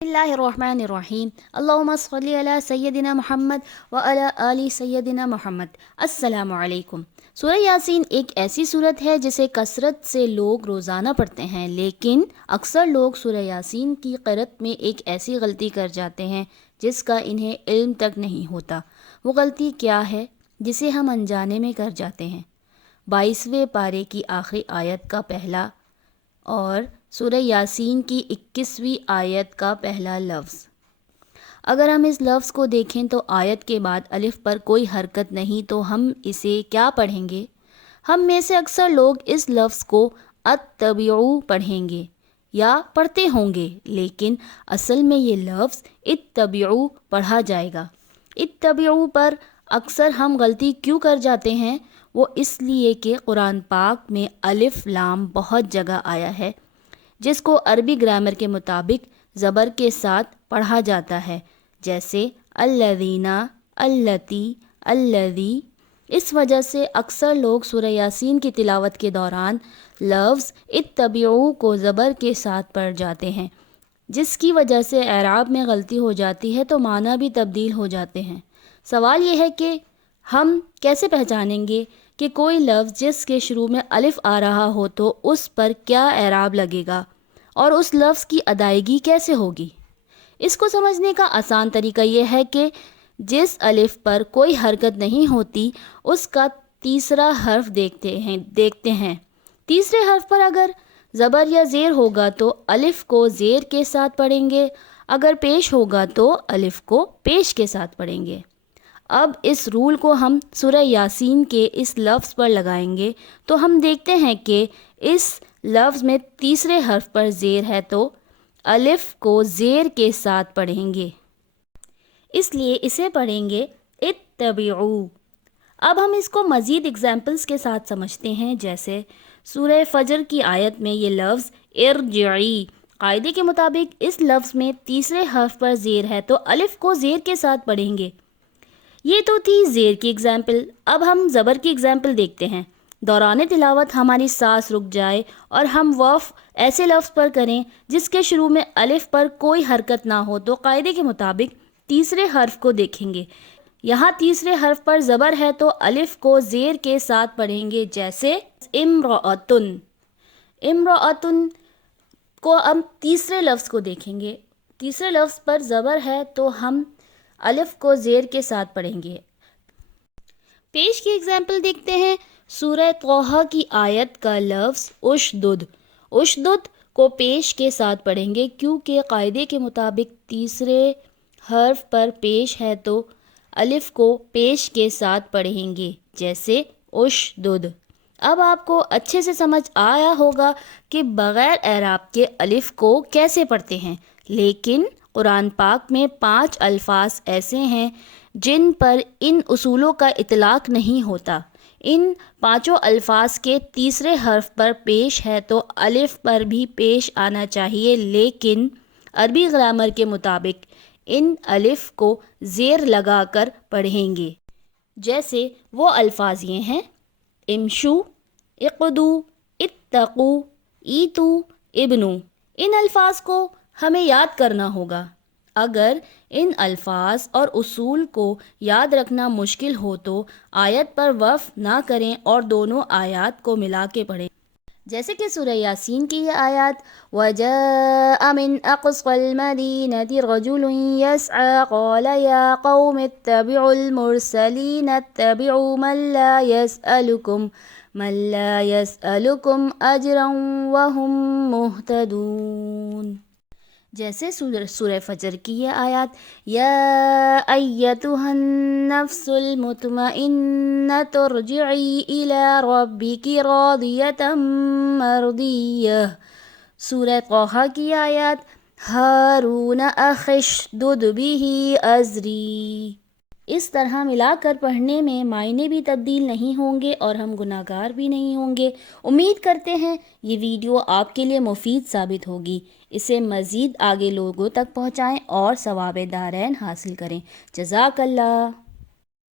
बिस्मिल्लाहिर्रहमानिर्रहीम अल्लाहुम्मा सल्ली अला सय्यदिना मुहम्मद व अला आलि सय्यदिना मुहम्मद। अस्सलामु अलैकुम। सूरह यासीन एक ऐसी सूरत है जिसे कसरत से लोग रोज़ाना पढ़ते हैं, लेकिन अक्सर लोग सूरह यासीन की क़िरात में एक ऐसी गलती कर जाते हैं जिसका इन्हें इल्म तक नहीं होता। वो गलती क्या है जिसे हम अनजाने में कर जाते हैं? 22वें पारे की आखिरी आयत का पहला और सूरह यासीन की 21वीं आयत का पहला लफ्ज़। अगर हम इस लफ्ज़ को देखें तो आयत के बाद अलिफ पर कोई हरकत नहीं, तो हम इसे क्या पढ़ेंगे? हम में से अक्सर लोग इस लफ्ज़ को अत्तबिउ पढ़ेंगे या पढ़ते होंगे, लेकिन असल में ये लफ्ज़ इत्तबिउ पढ़ा जाएगा। इत्तबिउ पर अक्सर हम गलती क्यों कर जाते हैं? वो इसलिए कि कुरान पाक में अलिफ लाम बहुत जगह आया है जिसको अरबी ग्रामर के मुताबिक ज़बर के साथ पढ़ा जाता है, जैसे अल्लज़ीना, अल्लती, अल्लज़ी। इस वजह से अक्सर लोग सूरह यासीन की तिलावत के दौरान लफ्ज़ इत्तबिउ को ज़बर के साथ पढ़ जाते हैं, जिसकी वजह से एराब में गलती हो जाती है तो माना भी तब्दील हो जाते हैं। सवाल यह है कि हम कैसे पहचानेंगे कि कोई लफ्ज़ जिसके शुरू में अलिफ आ रहा हो तो उस पर क्या एराब लगेगा और उस लफ्ज़ की अदायगी कैसे होगी? इसको समझने का आसान तरीका यह है कि जिस अलिफ पर कोई हरकत नहीं होती उसका तीसरा हर्फ देखते हैं। तीसरे हर्फ पर अगर ज़बर या ज़ेर होगा तो अलिफ को ज़ेर के साथ पढ़ेंगे, अगर पेश होगा तो अलिफ को पेश के साथ पढ़ेंगे। अब इस रूल को हम सूरह यासीन के इस लफ्ज़ पर लगाएंगे तो हम देखते हैं कि इस लफ्ज़ में तीसरे हर्फ पर ज़ेर है तो अलिफ को ज़ेर के साथ पढ़ेंगे, इसलिए इसे पढ़ेंगे इत्तबिउ। अब हम इसको मज़ीद एग्जाम्पल्स के साथ समझते हैं, जैसे सूरह फजर की आयत में ये लफ्ज़ इरजिई। कायदे के मुताबिक इस लफ्ज़ में तीसरे हर्फ पर ज़ेर है तो अलिफ को ज़ेर के साथ पढ़ेंगे। ये तो थी ज़ेर की एग्जाम्पल। अब हम ज़बर की एग्जाम्पल देखते हैं। दौरान तिलावत हमारी सांस रुक जाए और हम वफ़ ऐसे लफ्ज़ पर करें जिसके शुरू में अलिफ पर कोई हरकत ना हो तो कायदे के मुताबिक तीसरे हर्फ को देखेंगे। यहाँ तीसरे हर्फ पर ज़बर है तो अलिफ को ज़ेर के साथ पढ़ेंगे, जैसे इम्रअतुन। इम्रअतुन को हम तीसरे लफ्ज़ को देखेंगे। तीसरे लफ्ज़ पर ज़बर है तो हम अलिफ को ज़ेर के साथ पढ़ेंगे। पेश की एग्जाम्पल देखते हैं। सूरह तौहा की आयत का लफ्ज़ उशदुद। उशदुद को पेश के साथ पढ़ेंगे क्योंकि कायदे के मुताबिक तीसरे हर्फ पर पेश है तो अलिफ को पेश के साथ पढ़ेंगे, जैसे उशदुद। अब आपको अच्छे से समझ आया होगा कि बग़ैर एराब के अलिफ को कैसे पढ़ते हैं, लेकिन कुरान पाक में 5 अल्फाज ऐसे हैं जिन पर इन उसूलों का इतलाक़ नहीं होता। इन 5 अल्फाज के तीसरे हर्फ पर पेश है तो अलिफ पर भी पेश आना चाहिए, लेकिन अरबी ग्रामर के मुताबिक इन अलिफ को ज़ेर लगाकर पढ़ेंगे। जैसे वो अल्फाज ये हैं: इमशु, इक़दू, इत्तक़ू, ईतू, इब्नु। इन अल्फाज को हमें याद करना होगा। अगर इन अल्फाज और उसूल को याद रखना मुश्किल हो तो आयत पर वफ़ ना करें और दोनों आयत को मिला के पढ़ें। जैसे कि सूरह यासीन की ये आयत, वजाअ मिन अक़सल मदीनति रजुलुन यसअ क़ाल या क़ौम इत्तबिउल मुरसलीन इत्तबिउ मन ला यसअलुकुम अजरन वहुम मुहतदून। जैसे सूरह फजर की ये आयत, या अय्यतुहन नफ्सुल मुतमइन्नतु इरजिई इला रब्बिकी रादियतम मर्दिय्यह। सूरह तौहा की आयत, हारून अखिशदुद बिही अज़री। इस तरह मिलाकर पढ़ने में मायने भी तब्दील नहीं होंगे और हम गुनाहगार भी नहीं होंगे। उम्मीद करते हैं ये वीडियो आपके लिए मुफीद साबित होगी। इसे मज़ीद आगे लोगों तक पहुँचाएँ और सवाब दारैन हासिल करें। जज़ाकल्लाह।